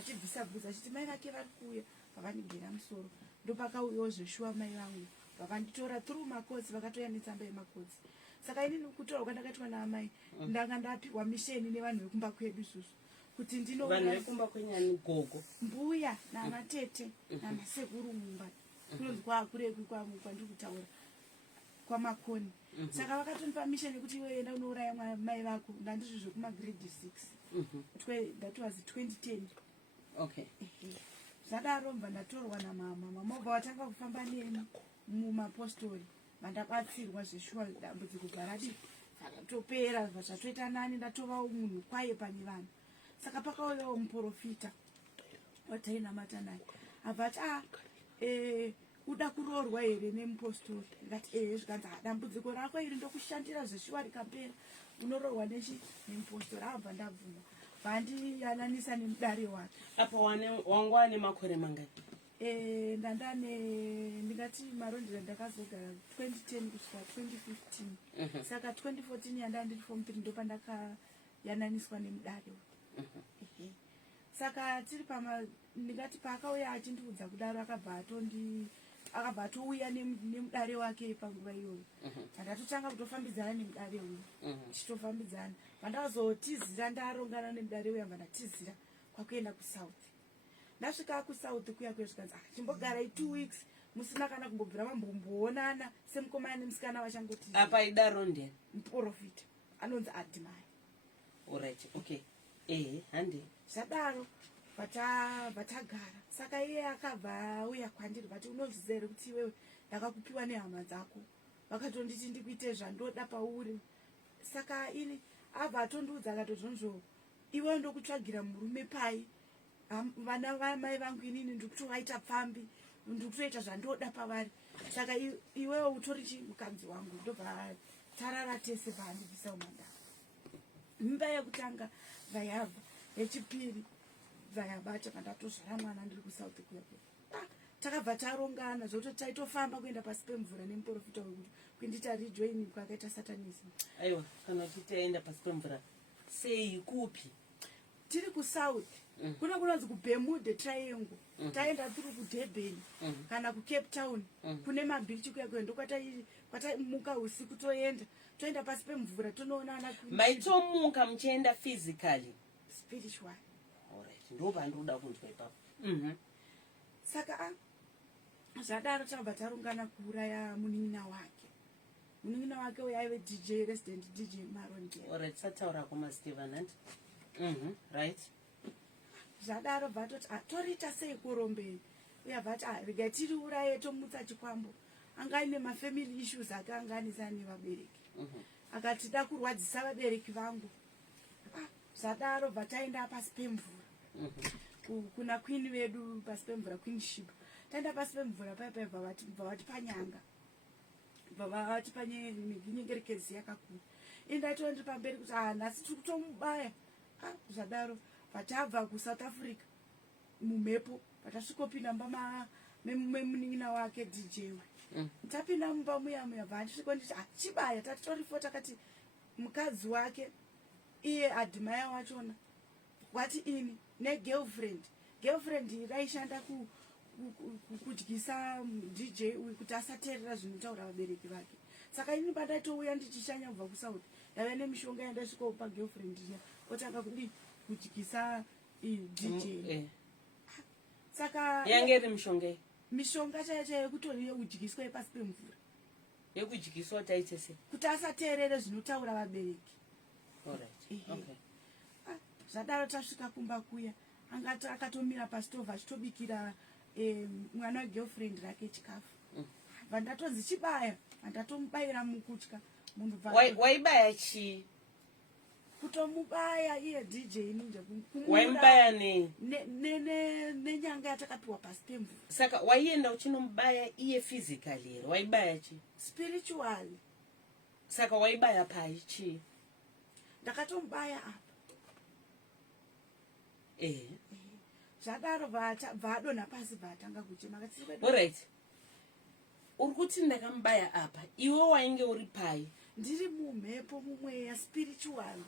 achibvisa bvudzi achiti mai vake vari kuuya pavanigera musoro. Ndopakauyawo zveshuwa mai vangu vakanditora through makodzi vakatoya netsamba yemakodzi. Saka inini kutora kwandakaitwa naamai ndanga ndapiwa misheni nevanhu vekumba kwedu isusu kuti vanhu vekumba kwenyani gogo mbuya namatete namasekuru mumba kunonzi kwakureku kwandiri kutaura kwamakoni. Saka vakatondipa misheni yekuti iwe enda unouraya mai vako. Ndandizvo zvekumagrade 6 that was 2010. Okay. Zvadaro mva ndatorwa namama. Mama ubva watanga kufamba neni mumapostori vandabatsirwa zveshuwa dambudziko bvaradi vakatopera zvatoita nani ndatova munhu kwaye pane vanhu. Saka pakauyawo muprofita watainamata naye abvati uda kuroorwa here nemupostori. Ndikati zvikanzi dambudziko rako iri ndokushandira zveshuwa rikapera unoroorwa nemupostori. Abva ndabvuma vandiyananisa nemudare wake. Apa wanga ane makore mangani? Ndingati marondera ndakazogara 2010 kusvika 2015. Saka 2014 yanda ndiri form 3 ndopandakayananiswa nemudare. Saka tiri ndingati paakauya achindiudza kudaro akabva atouya nemudare wake panguva iyoyo. Ndatotanga kutofambidzana nemudare uyu tichitofambidzana. Vandazotizira ndarongana nemudare uyu vandatizira kwakuenda kusouth. Ndasvika kusouth kuya kwezvikanzi chimbogarai 2 weeks musina kana kumbobvira mambomboonana semukomana nemusikana vachangoti. Apa idaro ndeni muprofita anonzi adimai. Alright, okay. Handi zvadaro vatagara. Saka iye akabva auya kwandiri vati unozviziva here kuti iwewe ndakakupiwa nehama dzako vakatonditi ndikuite zvandoda pauri. Saka ini abva atondiudza akatozvonzvo iwewe ndokutsvagira murume pai vana vamai vangu inini ndikutovaita pfambi ndikutoita zvandoda pavari. Saka iwewe utori mukadzi wangu. Ndobva tarara tese vaandibvisa umandava. Mimba yekutanga vayabva yechipiri vayabata vandatozvara mwana ndiri kusouth kuya kuya. Takabva tarongana zvokuti taitofamba kuenda pasi pemvura nemuprofita wekuti kuindita rejoin kwakaita Satanism. Aiwa, kana uchitaenda pasi pemvura sei kupi? Tiri kusouth kuna kunonzi kuBermuda Triangle. Taenda tiri kuDurban kana kuCape Town kune mabhichi kuya kuya ndokwataimuka usiku toenda pasi pemvura tonoonana. Maitomuka muchienda physically spiritual. Alright, ndoba ndoda kunzwa ipapo. Saka zvadaro tabva tarongana kuuraya munin'ina wake. Munin'ina wake uyu aive DJ resident DJ Maronge. Alright, sataura kuma Steven and right. Zvadaro vatoti toriita sei kurombei. Uya vati rega tiri uraye tomutsa chikwambo. Anga ane mafamily issues akaanganisa nevabereki. Akati da kurwadzisa vabereki vangu. Zvadaro vataenda pasi pemvura. Kuna queen vedu pasi pemvura queenship. Taenda pasi pemvura paipai vavati panyanga. Vavati panye nyengerekezi yakakura. Indatoenda pamberi kuti nhasi tiri kutomubaya. Zvadaro vatabva kuSouth Africa mumhepo vatasvikopinda mumba memunin'ina wake DJ. Tapinda mumba muya vandisviko nditi chibaya tatitorifo takati mukadzi wake iye adimaya wachona wati ini negirlfriend raishanda kudyisa DJ uyu kuti asateerera zvinotaura vabereki vake. Saka ini pandaitouya ndichishanya kubva kusouth ndave nemishonga yandasvikopa girlfriend iya otanga kudyisa DJ. Saka yange iri mishonga chaiyo yekutori yekudyiswa pasi pemvura. Yekudyiswa taite sei? Kuti asateerere zvinotaura vabereki. Alright. Okay. Zvadaro tasvika kumba kuya akatomira pasitova achitobikira mwana wegirlfriend rake chikafu. Vandatonzi chibaya vandatomubayira mukutya munhu waibaya chii? Kutomubaya iye DJ ninja waimubaya nenyanga yatakapiwa pasi pemvura. Saka waienda uchinomubaya iye physically here waibaya chii? Spiritually. Saka waibaya pai chii? Ndakatomubaya apa. Zvadaro vadonha pasi vatanga kuchema. Alright. Uri kuti ndakamubaya apa iwe wainge uri pai? Ndiri mumhepo mumweya spiritual.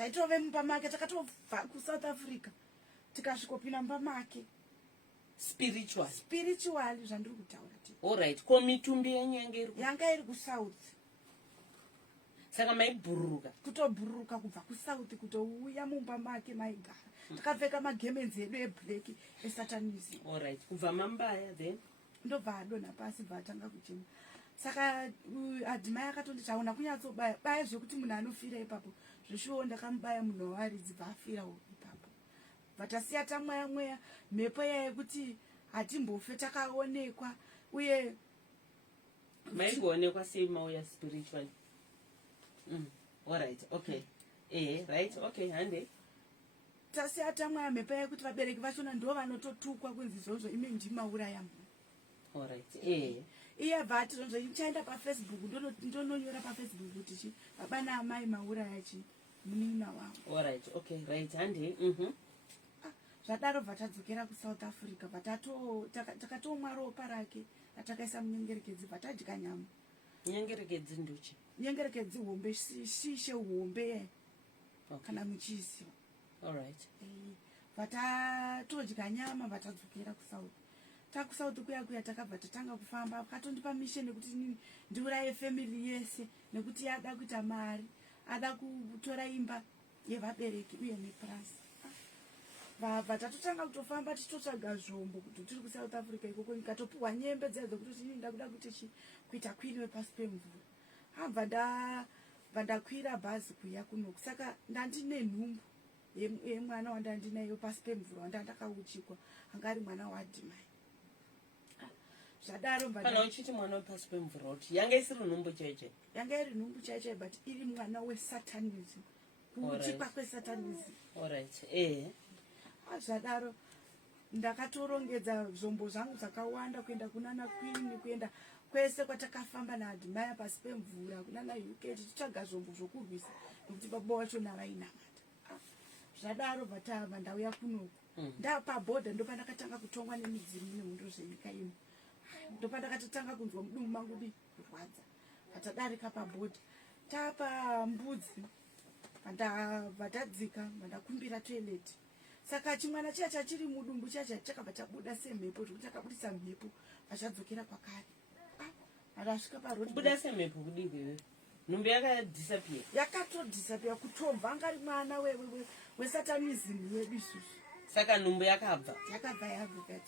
taitove mumba make takatobva kuSouth Africa tikasvikopinda mumba make spiritually zvandiri kutaura alright. Ko mitumbi yenyu yanga iri kuSouth. Saka maibhururuka kutobhururuka kubva kuSouth kutouya mumba make maigara takapfeka magemenzi edu eblack esatanism. Alright. Kubva mambaya then ndobva adonha pasi bva atanga kuchema. Saka adhimai akatonditi hauna kunyatsobaya baya zvekuti munhu anofira ipapo zveshuwo ndakamubaya munhu wawaridzi bva afira ipapo vatasiya tamweya mweya mhepo yayekuti hatimbofe takaonekwa uye maigoonekwa sei mauya spiritually. Alright. Okay. Right. Okay. Hande tasiya tamweya mhepo yayekuti vabereki vachona ndo vanototukwa kunzi izvozvo imi ndimauraya munhu. Alright. Iye bvati zvonzo ichaenda paFacebook ndononyora paFacebook kuti baba naamai mauraya chi munina wangu. Alright. Okay. Right. Hande zvadaro bva tadzokera kuSouth Africa takatomwa ropa rake ratakaisa munyengerekedzi bva tadya nyama. Nyengerekedzi ndochi? Nyengerekedzi hombe shishe hombe kana muchiziva. Alright. Bva tatodya nyama bva tadzokera kuSouth. TakuSouth kuya takabva tatanga kufamba akatondipa mission yekuti ndiuraye family yese nekuti yada kuita mari ada kutora imba yevabereki uye neplus. Bva tatotanga kutofamba tichitotsvaga zvombo kuti tiri kuSouth Africa ikoko nikatopiwa nyembe dzedzo kuti nda kuda kuita queen wepasi pemvura. Bva ndakwira bhazi kuya kunoku saka ndandine nhumbu yemwana wandandinayo pasi pemvura wandandakauchikwa anga ari mwana waadhimai. Zvadaro kana uchiti mwana wepasi pemvura kuti yanga isiri nhumbu chaichai? Yanga iri nhumbu chaichai but iri mwana wesatanism, kuuchikwa kwesatanism. Alright. Zvadaro ndakatorongedza zvombo zvangu zvakawanda kuenda kunana Queen kuenda kwese kwatakafamba naadhimai pasi pemvura kunana UK tichitsvaga zvombo zvokurwisa nekuti baba wacho navainamata. Zvadaro bva ndauya kunoku ndapabhodha ndopandakatanga kutongwa nemidzimu nehondo zvenyika ino. Ndopandakatotanga kunzwa mudumbu mangu kurwadza patadarika pabhodha tapa mbudzi vatadzika vandakumbira toilet. Saka chimwana chiya chachiri mudumbu chacha chakabva chabuda semhepo zvekuti chakabudisa mhepo vachadzokera kwakare. Vandasvika parodi buda semhepo kudii nhumbu yakadisappear? Yakatodisappear kutobva angari mwana wesatanism wedu isusu. Saka nhumbu yakabva yadzokera.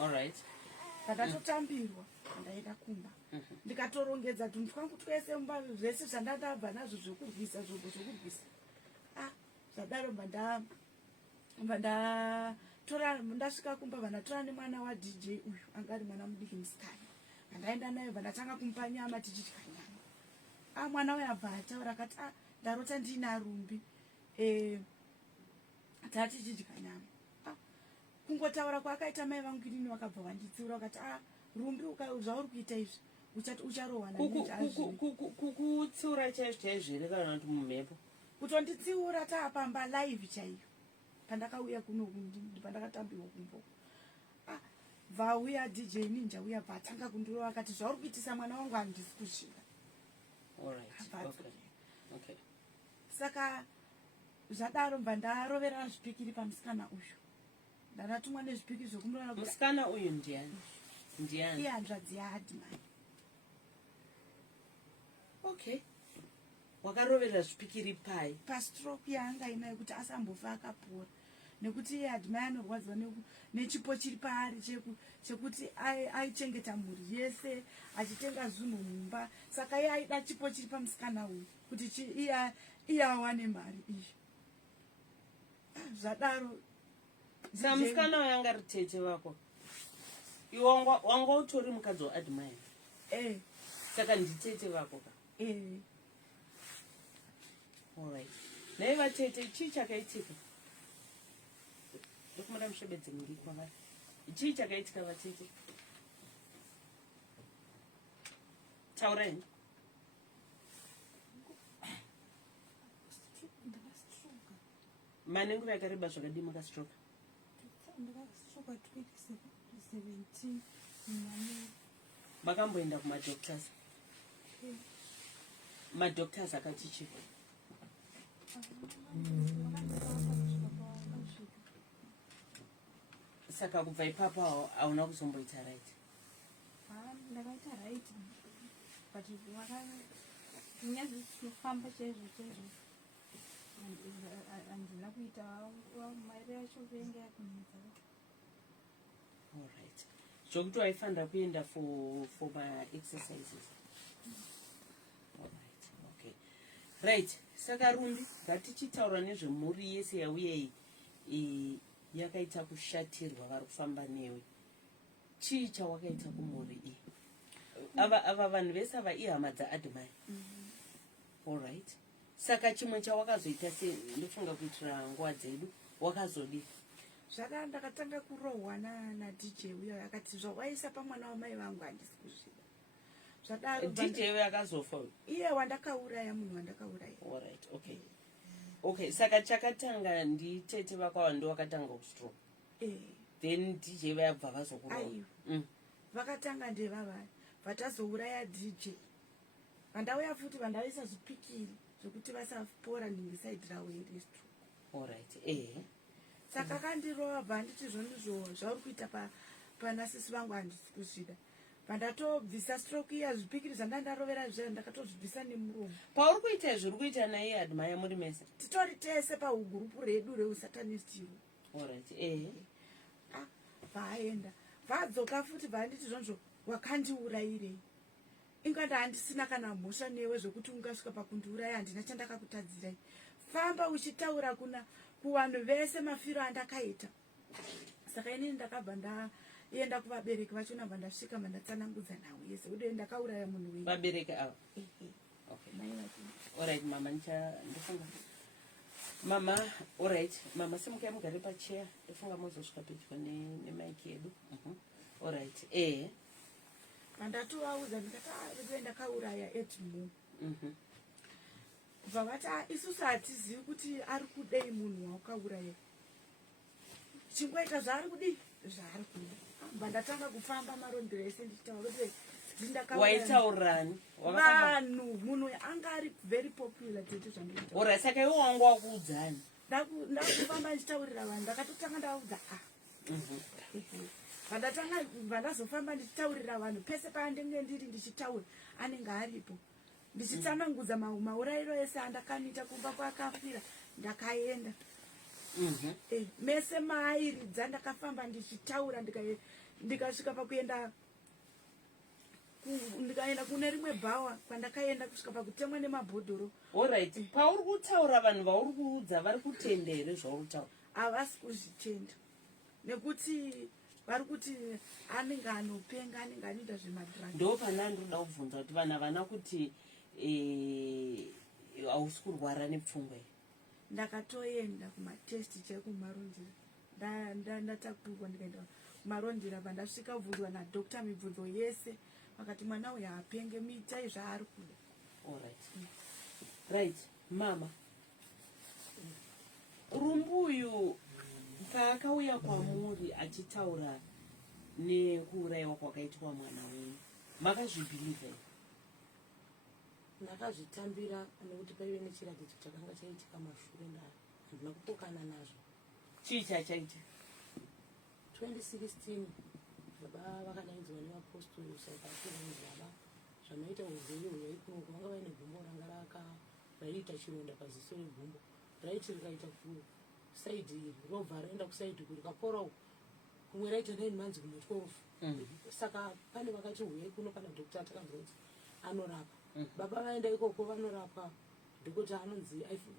Alright. Ndatotambirwa ndaenda kumba ndikatorongedza tunhu twangu twese mumba zvese zvandandabva nazvo zvokurwisa zvombo zvokurwisa. Zvadaro ndasvika kumba vandatora nemwana waDJ uyu anga ari mwana mudiki musikana vandaenda naye vandatanga kumupa nyama tichidya nyama. Mwana uyu abva ataura akati ndarota ndiina rumbi tatichidya nyama. Kungotaura kwakaita mai vangu inini vakabva vanditsiura vakati rumbi zvauri kuita izvi ucharohwana. Kukutsiura chaizvo here kana kuti mumhepo? Kutonditsiura taapamba live chaiyo pandakauya kunoku pandakatambirwa kumbo. Vauya DJ Ninja uya bva atanga kundurova akati zvauri kuitisa mwana wangu handisi kushinga. Okay. Saka zvadaro bva ndarovera zvipikiri pamusikana uyu. Ndakatumwa nezvipiki zvokumurona. Musikana uyu ndiani? Iye hanzvadzi yaadhimai. Okay. Wakarovera zvipikiri pai? Pastroke yaanga inayo kuti asambofa akapora. Nekuti iye adhimai anorwadzwa nechipo chiri paari chekuti aichengeta mhuri yese achitenga zvinhu mumba. Saka iye aida chipo chiri pamusikana uyu kuti iye awane mari iyi. Zvadaro saka musikana uyu anga ari tete vako? Iwe wanga utori mukadzi waadhimai? Saka nditete vako ka? Alright. Naye vatete chii chakaitika? Ndokumada mushebedze muri kwavari. Chii chakaitika vatete? Taurani. Manengura yakareba zvakadii makastroke? Ndakastroke 2017. Makamboenda kumadoctors? Madoctors akati chii? saka kubva ipapo hauna kuzomboita right? Ndakaita right but kunyazi tinofamba chaizvo handina kuita mari yacho venge yakunedza. Alright. Zvokuti waifanira kuenda for ma-exercises. Alright, okay. Right, saka Rumbi, ngatichitaura nezvemhuri yese yauya iyi yakaita kushatirwa vari kufamba newe. Chii chawakaita kumhuri iyi? Ava vanhu vese ava ihama dzaadmai. Alright. Saka chimwe chawakazoita ndofunga kuitira nguva dzedu wakazodii? Zvaka ndakatanga kurohwa nadj uyo akati zvawaisa pamwana wamai vangu handisi kuzvida. Zvadaro dj uyo akazofa iye wandakauraya, munhu wandakauraya. Alright, okay. Okay, saka chakatanga nditete vakawa ndo vakatanga kustroke. Then dj vayabva vazokurohwa. Vakatanga ndevavaya vatazouraya dj. Vandauya futi vandaisa zvipikiri zvokuti vasapora ndingisaidi rawo iri stroke. Alright, Saka kandirova bhanditi zvonizvo zvauri kuita panasisi vangu handisi kuzvida. Vandatobvisa stroke iya zvipikiri zvandandarovera zve ndakatozvibvisa nemuromo. Pauri kuita zviri kuita naiye admaya muri mese? Titori tese pagurupu redu reusatanist ivo. Alright, vaenda vadzoka futi bhanditi zvonizvo wakandiurayirei. Inganda handisina kana mhosva newe zvokuti ungasvika pakundiuraya, handina chandakakutadzirai. Famba uchitaura kuvanhu vese mafiro andakaita. Saka inini ndakabva ndaenda kuvabereki vacho nabva ndasvika mandatsanangudza nawo yese uye ndakauraya munhu wenyu. Vabereki ava? Okay. Alright, mama ndofunga. Mama, alright, mama simukai mugare pacheya. Ndofunga mozosvika pedyo nemaiki yedu. Alright, vandatovaudza ndikati ndakauraya edmu. Kubva vati isusu hatizivi kuti ari kudei munhu waukauraya. Chingoita zvaari kudii zvaari kuda. Vandatanga kufamba marondero ese ndichitaura kuti waitaurani vanhu munhu anga ari very popular tete zvandoita. Ora saka iwe wanga wakuudzani? Ndakufamba ndichitaurira vanhu ndakatotanga ndaudza vandazofamba ndichitaurira vanhu pese pandenge ndiri ndichitaura anenge aripo ndichitsanangudza maurayiro ese andakanita kumba kwakafira ndakaenda. Mese maairidza ndakafamba ndichitaura ndikasvika pakuenda ndikaenda kune rimwe bhawa kwandakaenda kusvika pakutemwa nemabhodhoro. Alright, pauri kutaura vanhu vauri kuudza vari kutenda here zvauri kutaura? Havasi kuzvitenda nekuti vari kuti anenge anopenga, anenge anoita zvemadhiragi. Ndo pana ndoda kubvunza kuti vanhu havana kuti hausi kurwara nepfungwa here? Ndakatoenda kumatesti chekumarondera ndatakurwa ndikaenda kumarondera. Vandasvika kubvunzwa nadhokta mibvunzo yese vakati mwana uyu haapenge, miitai zvaari kuda. Alright. Right, mama. Rumbuyu paakauya kwamuri achitaura nekuurayiwa kwakaitwa mwana wenyu, makazvibhilivha here? Ndakazvitambira nekuti paive nechiratidzo chakanga chaitika mashure ndaro, handina kupokana nazvo. Chii chachaita? 2016 baba vakadaidzwa nevapostori South Africa nezvaba zvanoita urwere hwaikunoku. Vanga vaine gumbo ranga raiita chironda paziso regumbo, raiti rikaita kusaidhi iri robva raenda kusaidhi kuri kapora uku kumwe raita 9 months kumwe 12. Saka pane vakati huyai kuno pana dhokta atakanzwa kuti anorapa. Baba vaenda ikoko vanorapwa, dhokota anonzi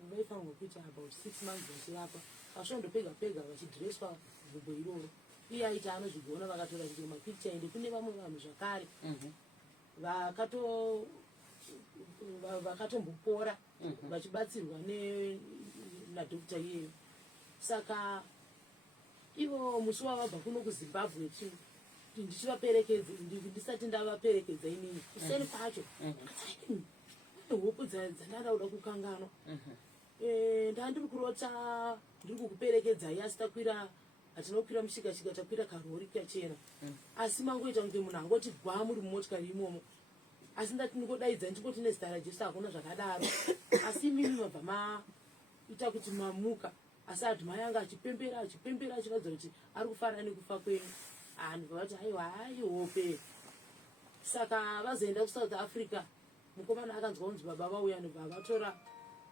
vaifanirwa kuita about 6 months vachirapa, vasvondo pega pega vachidhireswa gumbo iroro. Iye aiti anozvigona, vakatora kuti mapikicha ende kune vamwe vanhu zvakare vakatombopora vachibatsirwa nadhokta iyeyo. Saka ivo musi wavabva kuno kuZimbabwe ndichivaperekedza, ndisati ndavaperekedza inini kuseri kwacho hopu dzandadakuda kukanganwa. Ndandiri kurota ndiri kukuperekedzai asi takwira, hatinokwira mushikashika, takwira karori kachena, asi mangoita kunge munhu angoti gwa muri mumotikari imomo, asi ndati ndingodaidza ndingoti nezita raJesu hakuna zvakadaro. Asi imimi mabva ita kuti mamuka asi adhimai anga achipembera achiratidza kuti ari kufara nekufa kwenyu. Ndibva vati haiwa hope. Saka vazoenda kuSouth Africa, mukomana akanzwa kunzi baba vauya, ndibva vatora,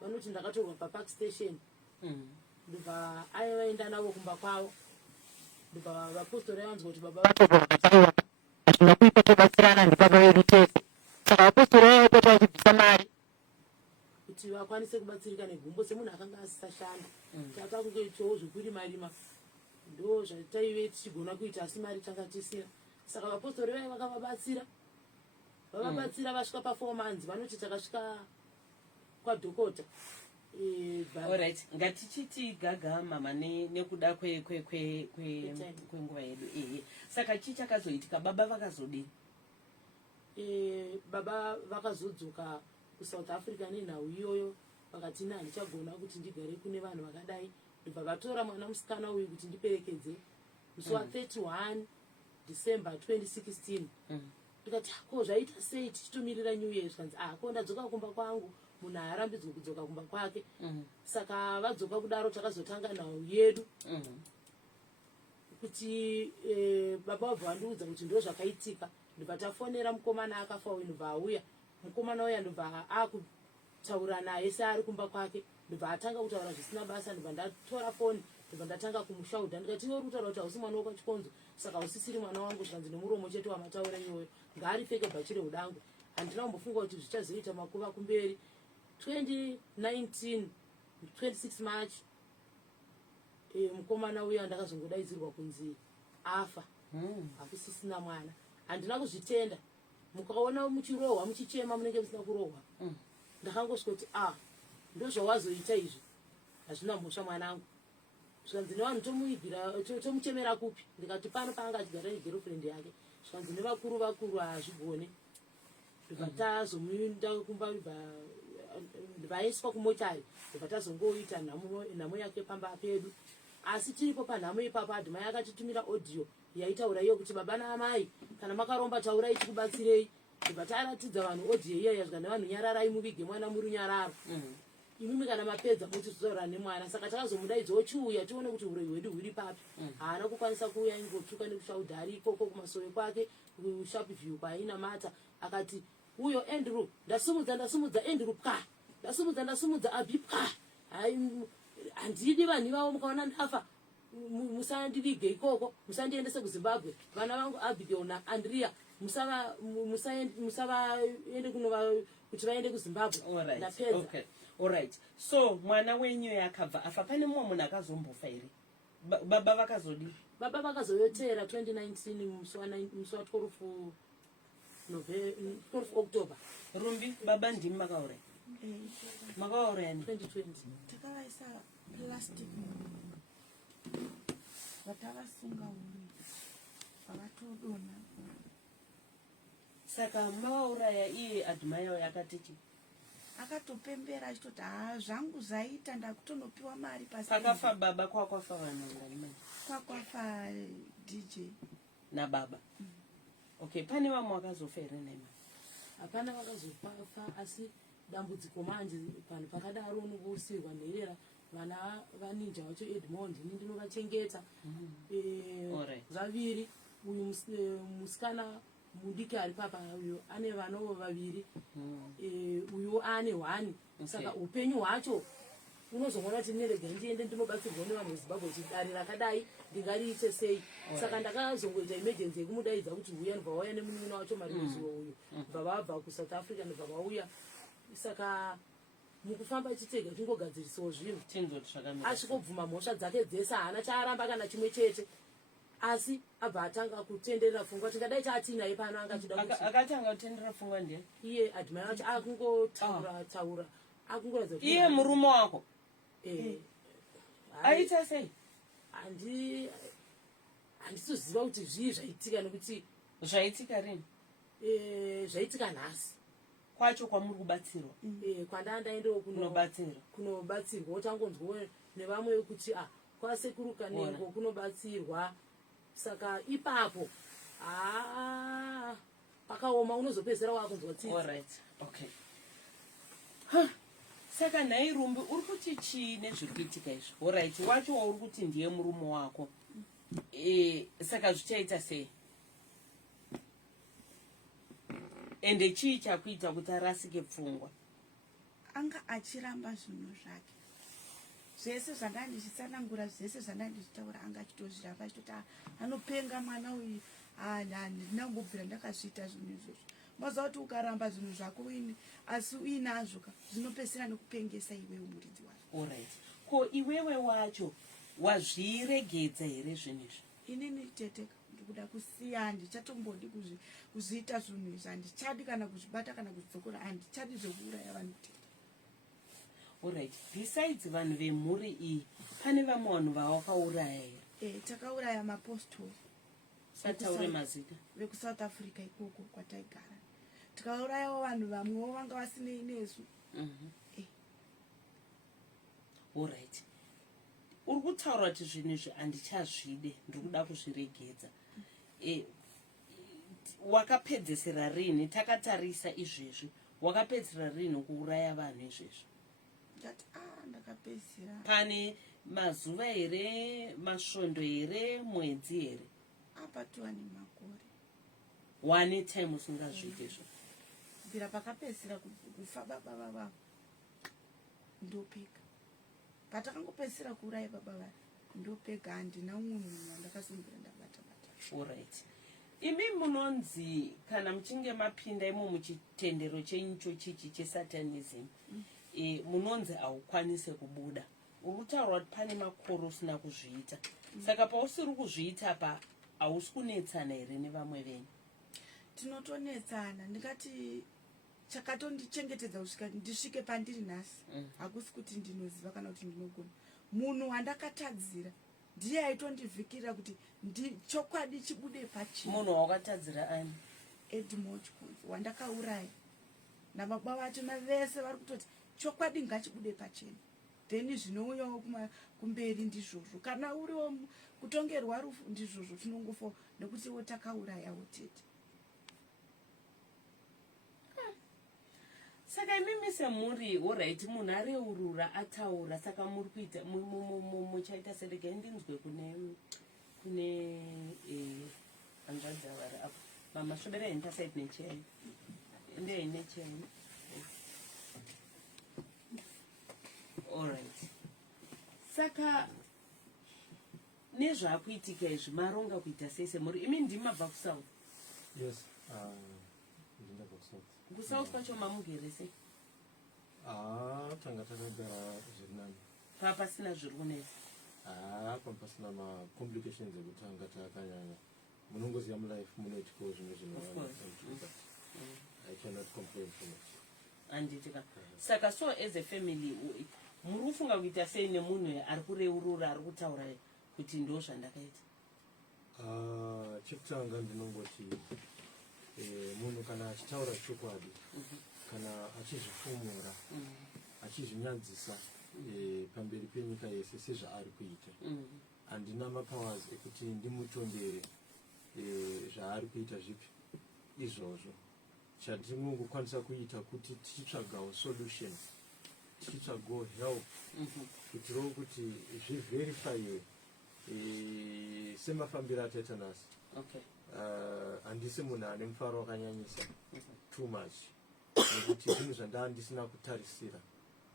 vanoti ndakatorwa papark station, ndibva vaenda navo kumba kwavo. Ndibva vapostori vanzwa kuti baba vatorwa kuita tobatsirana ndibaba vedu tese. Saka vapostori vaipota vachibvisa mari kuti vakwanise kubatsirika negumbo semunhu akanga asisashanda. Tata kungoitawo zvekurima ndo zvataive tichigona kuita, asi mari tanga tisina. Saka vapostori vai vakavabatsira, vasvika pa4 months vanoti takasvika kwadhokota. Alright, ngatichiti gaga mama nekuda kwenguva yedu. Saka chichakazoitika, baba vakazodini? Baba vakazodzoka kuSouth Africa nenhau iyoyo, vakati ina handichagona kuti ndigare kune vanhu vakadai. Ndibva vatora mwana musikana uyu kuti ndiperekedze musi wa31 December 2016. Ndikati ko zvaita sei tichitomirira New Year? Zvikanzi ko ndadzoka kumba kwangu, munhu haarambidzwi kudzoka kumba kwake. Saka vadzoka kudaro takazotanga nhau yedu kuti baba wabva vandiudza kuti ndo zvakaitika. Ndibva tafonera mukomana akafa uyu, ndibva auya mukomana uya, ndibva akutaura naye seari kumba kwake. Ndibva atanga kutaura zvisina basa. Ndibva ndatora foni, ndibva ndatanga kumushaudha ndikati iwe uri kutaura kuti hausi mwana wokwachikonzo, saka usisiri mwana wangu. Zvikanzi nemuromo chete wamataura iyoyo, ngaaripfeke bhachi reudangu. Handina kumbofunga kuti zvichazoita makuva kumberi. 2019 26 March mukomana uya ndakazongodaidzirwa kunzi afa, hakusisina mwana. Handina kuzvitenda. Mukaona muchirohwa muchichema munenge musina kurohwa. Ndakangosvika kuti ndo zvawazoita izvi, hazvina mhosva mwanangu. Zvikanzi nevanhu tomuchemera kupi? Ndikati pano paanga achigara negirlfriend yake. Zvikanzi nevakuru hazvigone. Ndibva tazomuenda kumba, vaiswa kumochari. Ndibva tazongoita nhamo yake pamba pedu. Asi tiripo panhamo ipapo, adhimai akatitumira audio yaitaura iyo kuti baba naamai, kana makaromba taurai tikubatsirei. Ndibva taratidza vanhu audio iyoyo, zvika nevanhu nyararai muvige mwana muri runyararo. Imimi kana mapedza muchizotaura nemwana. Saka takazomudaidzawo chiuya tione kuti uroyi hwedu huri papi. Haana kukwanisa kuuya, ingotuka nekushaudhari ikoko kumasowe kwake, kusharpview kwaina mata. Akati uyo Andrew, ndasimudza Andrew pwa, ndasimudza Abi pwa. Handidi vanhu ivavo, mukaona ndafa musandivige ikoko, musandiendese kuZimbabwe. Vana vangu Abigail naAndrea musavaende kuti vaende kuZimbabwe. Ndapedza. Okay. Alright. So mwana wenyu yakabva afa, pane mumwe munhu akazombofa here? Baba vakazodini? Baba vakazoyotera 2019 musi wa 12 October. Rumbi, baba ndimi makauraya? Makauraya ni? 2020. Takavaisa plastic vatavasunga uri vakatodona. Saka mavauraya iye adhimai yavo yakatichi? Akatopembera achitoti zvangu zvaita, ndakutonopiwa mari pasi. Pakafa baba, kwakwafa vanhu vangani? Kwakwafa DJ na baba. Okay, pane vamwe vakazofa here nema? Hapana vakazofa, asi dambudziko manje vanhu pakadaro unongosirwa nherera. Vana vaninja vacho Edmond ndinovachengeta. Vaviri, uyu musikana mudiki ari papa uyo ane vanovo vaviri. Uyu ane 1. Saka upenyu hwacho unozoona kuti nerega ndiende ndinobatsirwa nevanhu veZimbabwe kuti dare rakadai ndingariite sei. Saka ndakazongoita emergency yekumudaidza kuti uya, ndibva wauya nemunun'una wacho Mariuziwo uyu, ndibva vabva kuSouth Africa, ndibva vauya. Saka mukufamba chitega tingogadzirisawo zvinhu, asvikobvuma mhosva dzake dzese, haana chaaramba kana chimwe chete. Asi abva atanga kutenderera pfungwa, tingadai chaatinaye pano anga chida kuti akatanga kutenderera pfungwa ndiye iye adhimai wacho akungotaura akungoratidza kuti iye murume wako aita sei? Handitoziva kuti zvii zvaitika, nekuti zvaitika rini? Zvaitika nhasi kwacho kwamuri kubatsirwa. Kwandaendawo kunobatsirwa, utangonzwa nevamwe kuti kwasekuru Kanengo kunobatsirwa. Saka ipapo pakaoma, unozopedzera wakunzwa tsitsi. Alright. Okay. saka nhai Rumbi uri kuti chii nezviri kuitika izvi? Alright, wacho wauri kuti ndiye murume wako, saka zvichaita sei? Ende chii chakuita kuti arasike pfungwa? Anga achiramba zvinhu zvake zvese zvanga ndichitsanangura, zvese zvanga ndichitaura, anga achitozviramba achitoti anopenga mwana uyu, handina kungobvira ndakazviita zvinhu izvozvo. Maziva kuti ukaramba zvinhu zvako uine asi uinazvo zvinopesera nekupengesa iwewe muridzi wacho. Alright, ko iwewe wacho wazviregedza here zvinhu izvi? Inini tete ndikuda kusiya, handichatombodi kuzviita zvinhu izvi, handichadi kana kuzvibata kana kudzokora, handichadi zvekuuraya vanhu tete. Alright, besides vanhu vemhuri iyi pane vamwe vanhu vawakauraya here? Takauraya mapostori. Sataure mazita vekuSouth Africa ikoko kwataigara. Tikaurayawo vanhu vamwewo vanga vasinei nesu. Alright, uri kutaura kuti zvinhu izvi handichazvide, ndiri kuda kuzviregedza. Wakapedzesera rini? Takatarisa izvezvi, wakapedzesera rini kuuraya vanhu izvezvi? Ndati ndakapedzisira. Pane mazuva here, masvondo here, mwedzi here? Apa 2 makore. One time usingazviite izvo? Kubvira pakapedzisira kufa baba vavo ndopeka. Patakangopedzisira kuuraya baba vavo ndopeka, handina umwe munhu wandakasimbira ndabata. Alright, imi munonzi kana muchinge mapinda imo muchitendero chenyu chichi chesatanism, munonzi haukwanise kubuda. Uri kutaura kuti pane makore usina kuzviita, saka pausiri kuzviita pa hausi kunetsana here nevamwe venyu? Tinotonetsana. Ndingati chakatondichengetedza kusvika ndisvike pandiri nhasi hakusi kuti ndinoziva kana kuti ndinogona. Munhu wandakatadzira ndiye aitondivhikirira kuti chokwadi chibude pachino. Munhu wakatadzira ani? Edmond wandakauraya nababa vacho vese vari kutoti chokwadi ngachibude pachena, then zvinouyawo kumberi ndizvozvo. Kana uriwo kutongerwa rufu ndizvozvo tinongofa nekuti wo takaurayawo tete. Saka imimi semuri, alright, munhu areurura ataura, saka muri kuita muchaita serega ndinzwe kune hanzvadzi vari apo. Mama svobera enda side necheni. Ende necheni. Alright. Saka nezvakuitika izvi maronga kuita sei semuri? Imi ndimi mabva kuSouth? Yes, ndinda kuSouth. KuSouth kwacho mamugere sei? Tanga takagara zviri nani. Pasina zviri kunetsa? Pasina ma-complications ekutanga takanyanya. Munongoziva mulife munoitikawo zvimwe zvinhu. I cannot complain from it. Anditika. Saka so as a family, muri kufunga kuita sei nemunhu ari kureurura, ari kutaura kuti ndo zvandakaita? Chekutanga ndinongoti munhu kana achitaura chokwadi, kana achizvifumura, achizvinyadzisa pamberi penyika yese sezvaari kuita, handina mapowers ekuti ndimutondere zvaari kuita zvipi izvozvo. Chandinongokwanisa kuita kuti tichitsvagawo solution, tichitsvagawo help kutirawo kuti zviverifyiwe semafambiro ataita nhasi. Handisi munhu ane mufaro wakanyanyisa too much, nekuti zvinhu zvandandisina kutarisira.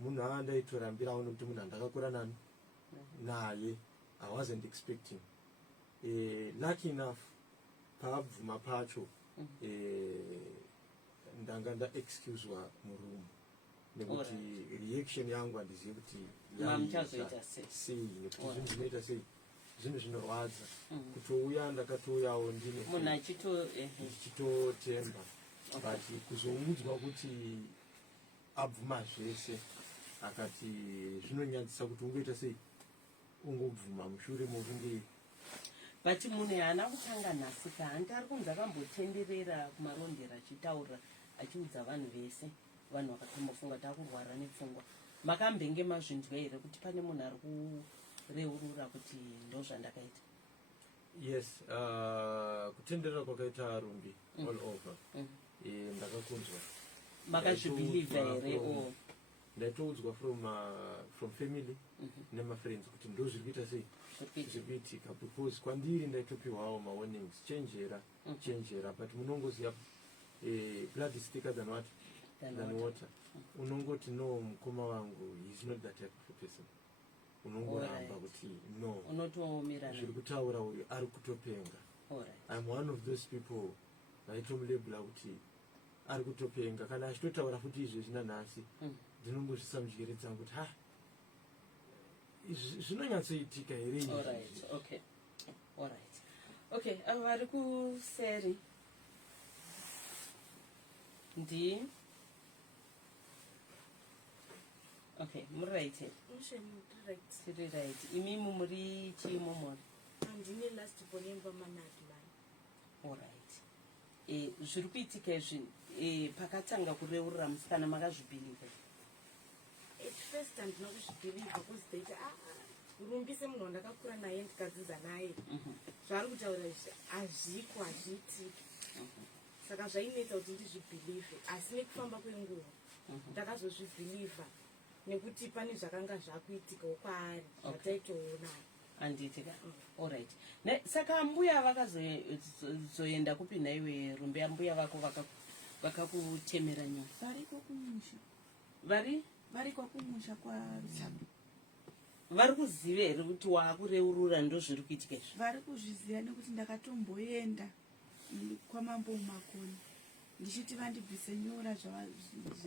Munhu andaitorambirawo nokuti munhu andakakura naye I wasn't expecting. Lucky enough paabvuma pacho ndanga ndaexcusewa murume, nekuti reaction yangu handizivi kuti sei, nekuti zvinhu zvinoita sei, zvinhu zvinorwadza. Kutouya ndakatouyawo ndine munhu ndichitotemba, but kuzoudzwa kuti abvuma zvese akati zvinonyadzisa kuti ungoita sei ungobvuma mushure mokunge. But munhu haana kutanga nhasi ka, handi ari kunzi akambotenderera kumarondera achitaura achiudza vanhu vese, vanhu vakatombofunga takurwara nepfungwa. Makambenge mazvinzwa here kuti pane munhu ari kureurura kuti ndo zvandakaita? Yes, kutenderera kwakaita Rumbi all over. Ndakakunzwa. Makazvibhilivha here? ndaitoudzwa from family nemafriends kuti ndo zviri kuita sei zviri kuitika, because kwandiri ndaitopiwawo mawarnings, chenjera, but munongoziva blood is thicker than what than water. Unongoti no, mukoma wangu he is not that type of a person. Unongoramba kuti no, zviri kutaura uyu ari kutopenga. I'm one of those people vaitomulebula kuti ari kutopenga, kana achitotaura futi izvezvi nanhasi ndinongozvisa munjere dzangu kuti zvinonyatsoitika here izvi. Okay, avo vari kuseri ndi okay, muri right here. Tiri right. Imimu muri chiimo muri? Handine last ponemba manati bani. Alright. Zviri kuitika izvi pakatanga kureurira musikana makazvibhiliva? At first handina kuzvibhiliva because ndaiti rumbise munhu wandakakura naye ndikadzidza naye. Zvaari kutaura izvi hazviko, hazviitiki. Saka zvainetsa kuti ndizvibhilive, asi nekufamba kwenguva ndakazozvibhiliva nekuti pane zvakanga zvakuitikawo kwaari zvataitoona. Andiitika. Alright. Saka mbuya vakazoenda kupi naiwe rumbe? Mbuya vako vakakutemera nyora? Variko kumusha. Variko kumusha kwaRutsamba. Vari kuziva here kuti waakureurura ndo zviri kuitika izvi? Vari kuzviziva nekuti ndakatomboenda kwamambo mumakoni ndichiti vandibvise nyora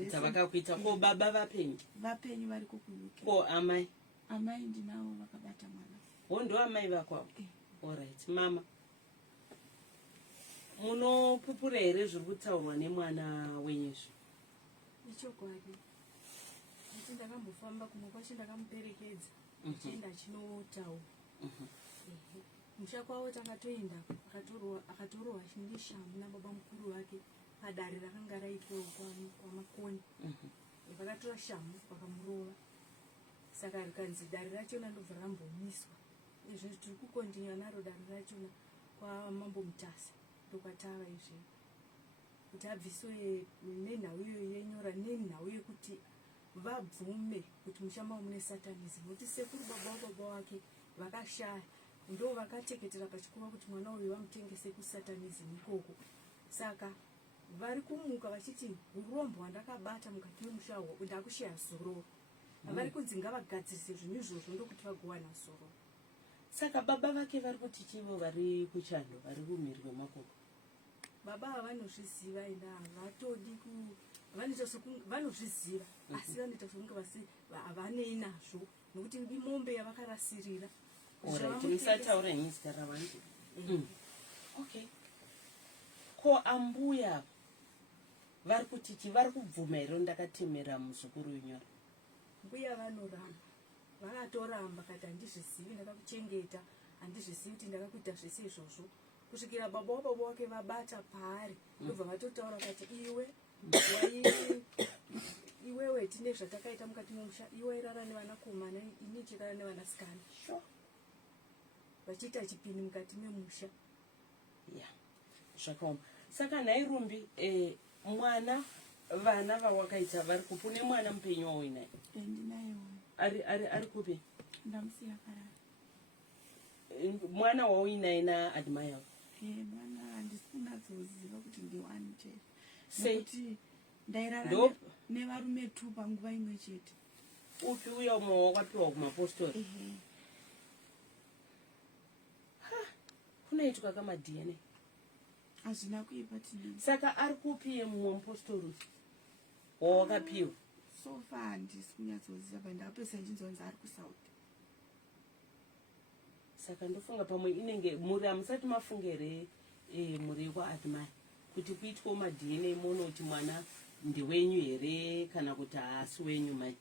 dzavakakuita. Ko baba vapenyu vari kukunyuka. Ko amai ndinavo vakabata mwana. Ndo amai vako? Alright. Mama, munopupura here zviri kutaurwa nemwana wenyu izvi? Ichokwadi. Kuti ndakambofamba kumwe kwacho ndakamuperekedza tichienda chinotaura. Musha kwavo takatoenda akatorohwa chingishamu nababa mukuru wake padare rakanga raitwa kwamakoni. Vakatora shamu vakamurova. Saka rikanzi dare rachona ndobva rambomiswa. Izvi tiri kukontinya naro dare rachona kwamambo Mutasi ndokwatava izvi kuti abviswe nenhau iyoyo yenyora nenhau yekuti vabvume kuti mushama mune Satanism, kuti sekuru baba wake vakashaya ndo vakateketera pachikuva kuti mwana uyu vamutengese kuSatanism ikoko. Saka vari kumuka vachiti urombo hwandakabata mukati memushawo ndakushaya zororo. Vari kudzinga vagadzirise zvinhu izvozvo ndokuti vagowana zororo. Saka baba vake vari kuti chivo vari kuchando, vari kumhiri kwemakoko? Baba havanozviziva enda havatodi vanozviziva asi vanoita sokunge havanei nazvo nokuti imombe yavakarasirira. Musataura nyizita ravantu. Okay. Ko ambuya vari kuti chi, vari kubvuma here ndakatemera muzukuru wenyora? Mbuya vanoramba, vakatoramba kati handizvizivi ndakakuchengeta, handizvizivi kuti ndakakuita zvese izvozvo. Kusvikira baba wake vabata paari ndobva vatotaura kati iwewe tine zvatakaita mukati memusha, iwe irara nevanakomana, ini chirara nevanasikana. Vachiita chipini mukati memusha. Zvakaoma. Saka nhairumbi mwana vana vawakaita vari kupi? Une mwana mupenyu wauinaye? Ndinayewo. Ari kupi? Ndamusiya karara. Mwana wauinaye naadimai yako? Mwana handisi kunatsoziva kuti ndiwani chete. Sei? Nokuti ndairara nevarume 2 panguva imwe chete. Upi uya umwe wakapiwa kumapostori? Kunoitwa kama-DNA? Hazvina kuipa tini. Saka ari kupi mumwe mupostori wawakapiwa? So far handisi kunyatsoziva but ndakapesa ndichinzwanzi ari kuSouth. Saka ndofunga pamwe inenge muri hamusati mafunga here muri kwaadimai kuti kuitwa ma-DNA mono kuti mwana ndewenyu here kana kuti haasi wenyu mai?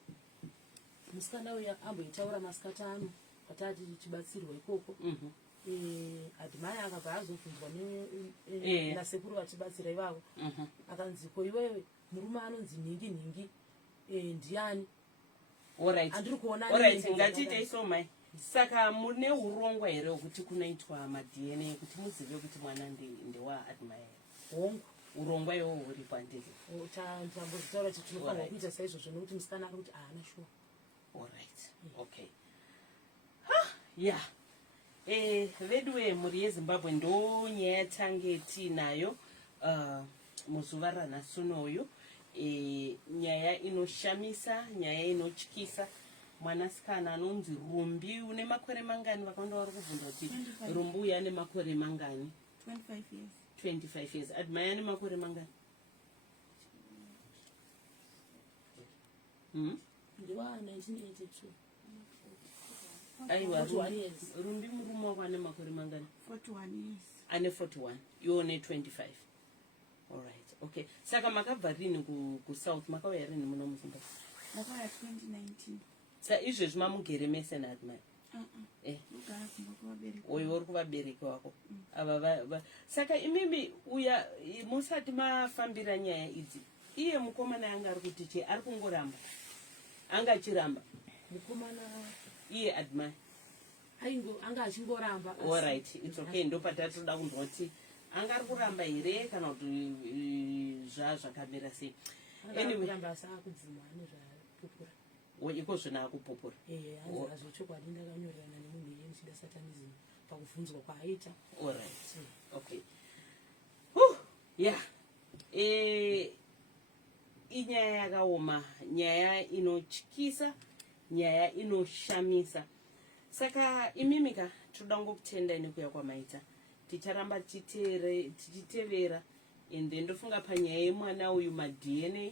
Musikana uya amboitaura masikatano patati tichibatsirwa ikoko. Adimai akabva azobvunzwa nasekuru vachibatsira ivavo. Akanzi ko iwewe murume anonzi nhingi ndiani? Andiri kuona ngatiite iso mai. Saka mune urongwa here hwekuti kunoitwa ma-DNA kuti muzive kuti mwana ndewaadimai? Hongu. urongwa iwo huripo handiti tambozitaura kuti tinofanira kuita saizvozvo nokuti musikana ari kuti haana shuwa. Alright, okay. Yeah. Vedu vemhuri yeZimbabwe ndo nyaya yatange tiinayo muzuva ranhasunoyu. Nyaya inoshamisa, nyaya inotyisa. Mwanasikana anonzi Rumbi une makore mangani? Vakawanda vari kubvunza kuti Rumbi uyu ane makore mangani? 25 years. 25 years. Admire ane makore mangani? Ndiwa 1982. Aiwa, Rumbi murume wako ane makore mangani? 41 years. Ane 41. Iwo ne 25. Alright, okay. Saka makabva rini kuSouth? Makauya rini muno muZimbabwe? Makauya 2019. Sa izvezvi mamugere mese naadmire? Kugara kumba kuvabereki. Oyo uri kuvabereki wako. Ava saka imimi uya musati mafambira nyaya idzi. Iye mukomana yanga ari kuti che ari kungoramba. Anga achiramba. Mukomana iye admire. Anga achingoramba. All right, it's okay. Ndo patatoda kunzoti anga ari kuramba here kana kuti zvakamira sei. Anyway, kuramba saakubvuma nezvapupura. Iko zvona akupupura. Hanzi chokwadi ndakanyorerana nemunhu yemuchida Satanism pakubvunzwa kwaaita. All right. Okay. Yeah. Inyaya yakaoma, nyaya inotyisa, nyaya inoshamisa. Saka imimika toda ngokutenda nekuya kwamaita. Ticharamba tichitevera ende ndofunga panyaya yemwana uyu maDNA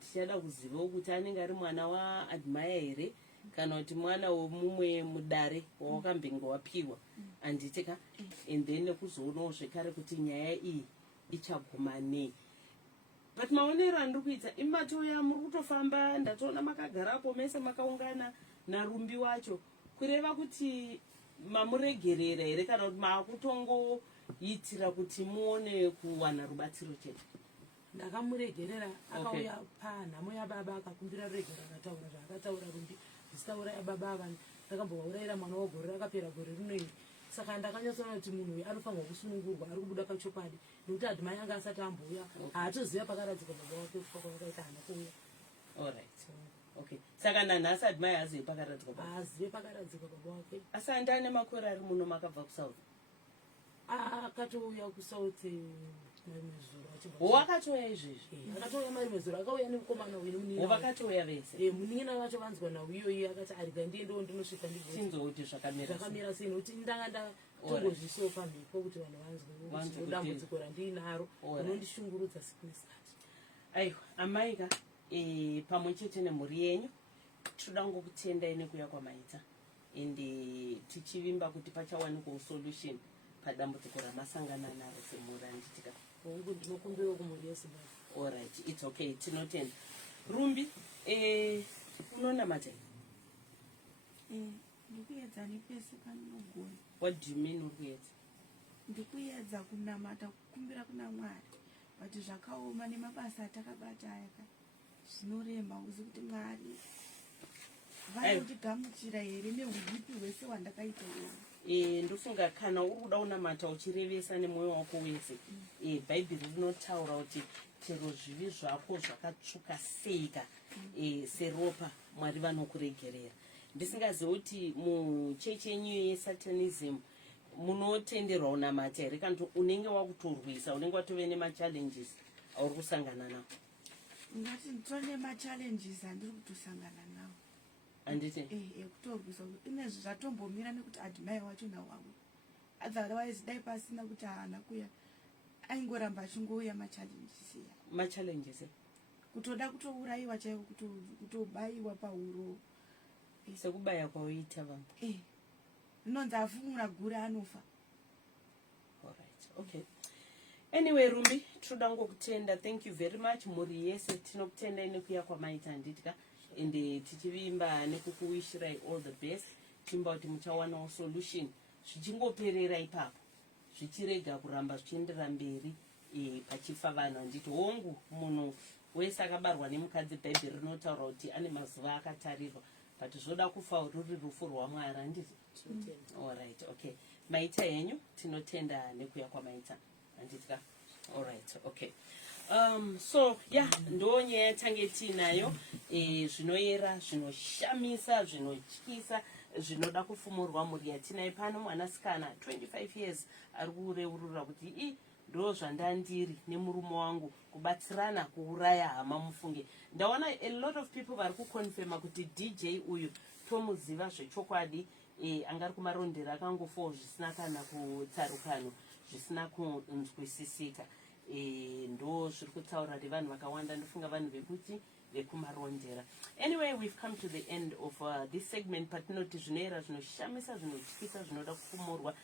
tichada kuziva kuti anenge ari mwana waadmire here kana kuti mwana womumwe mudare wawakambenga wapiwa anditika and then nekuzoonawo zvekare kuti nyaya iyi ichaguma nei. But maonero andiri kuita imatoya muri kutofamba ndatoona makagarapo mese makaungana naRumbi wacho kureva kuti mamuregerera here kana kuti maakutongoitira kuti muone kuwana rubatsiro chete? Ndakamuregerera akauya panhamo yababa akakumbira ruregero akataura zvaakataura Rumbi zvisitaura yababa ava ndakambovaurayira mwana wagore rakapera gore rinoiri. Saka ndakanyatsoona kuti munhu uyu anofanirwa kusunungurwa, ari kubuda pachokwadi nokuti adhimai anga asati ambuya haatoziva pakaradzika baba wake kufa kwakaita hana kuuya. Alright. Okay. Saka nanhasi adhimai haazivi pakaradzika baba? Haazivi pakaradzika baba wake. Asi handane makore ari muno makabva kuSouth? Akatouya kuSouth marimezuro wakatouya izvezvi? Akatouya marimezuro akauya nemukomana uyu nemunina. Vakatouya vese? Munina wacho vanzwa nauyoyi akati arika ndiendewo ndinosvika ndichinzouti zvakamira sei nokuti ndanga ndatongozvisowo pamhepo kuti vanhu vanzwe dambudziko randiinaro rinondishungurudza siku nesikati. Aiwa amaika pamwe chete nemhuri yenyu toda ngokutendai nekuya kwamaita ende tichivimba kuti pachawanikwawo solution padambudziko ramasangana naro semhuri anditika. Ndinokumbira kumhuri yeZimbabwe. Alright, it's okay. Tinotenda. Rumbi, unonamata? Ndikuedza nepese panogona. What do you mean urikuedza? Ndikuedza kunamata kukumbira kuna Mwari. But zvakaoma nemabasa atakabata aya zvinorema uzi kuti Mwari vanondigamuchira here neuhipi hwese hwandakaita iwo. Ndofunga kana uri kuda unamata uchirevesa nemwoyo wako wese. Bhaibheri rinotaura kuti chero zvivi zvako zvakatsvuka seika seropa Mwari vanokuregerera. Ndisingazivi kuti muchechi yenyu yeSatanism munotenderwa unamata here kana kuti unenge wakutorwisa, unenge watove nemachallenges auri kusangana nawo? Ngati nditore nemachallenges andiri kutosangana nawo. Anditi? Ekutorwisa kuti inezvi zvatombomira nekuti adhimai wacho nawawe. Otherwise dai pasina kuti haana kuya aingoramba achingouya machallenges iya. Machallenges? Kutoda kutourayiwa chaiwo, kutobayiwa pahuro. Sekubaya kwauita vanhu? Rinonzi afumura gure anofa. Alright, okay. Anyway, Rumbi, toda ngokutenda. Thank you very much. Mhuri yese tinokutendai nekuya kwamaita handitika. Ende tichivimba nekukuwishirai all the best. Timba kuti muchawanawo solution. Zvichingoperera ipapo. Zvichirega kuramba zvichiendera mberi pachifa vanhu handiti hongu munhu wese akabarwa nemukadzi. Bhaibheri rinotaura kuti ane mazuva akatarirwa. But zvoda kufa ruri rufu rwaMwari handiti? Alright, okay. Maita yenyu tinotenda nekuya kwamaita handitika. All right, okay. So yeah, ndo nyaya yatange tiinayo zvinoyera zvinoshamisa zvinotyisa zvinoda kufumurwa mhuri yatinayo pano. Mwanasikana 25 years ari kureurura kuti ndo zvandandiri nemurume wangu kubatsirana kuuraya hama. Mufunge, ndaona a lot of people vari kukonfirma kuti DJ uyu tomuziva zvechokwadi. Angari kumarondera akangofawo zvisina kana kutsarukano, zvisina kunzwisisika. Ndo zviri kutaura nevanhu vakawanda, ndofunga vanhu vekuti vekumarondera. Anyway, we've come to the end of this segment, patinoti zvinoyera zvinoshamisa zvinotyisa zvinoda kufumurwa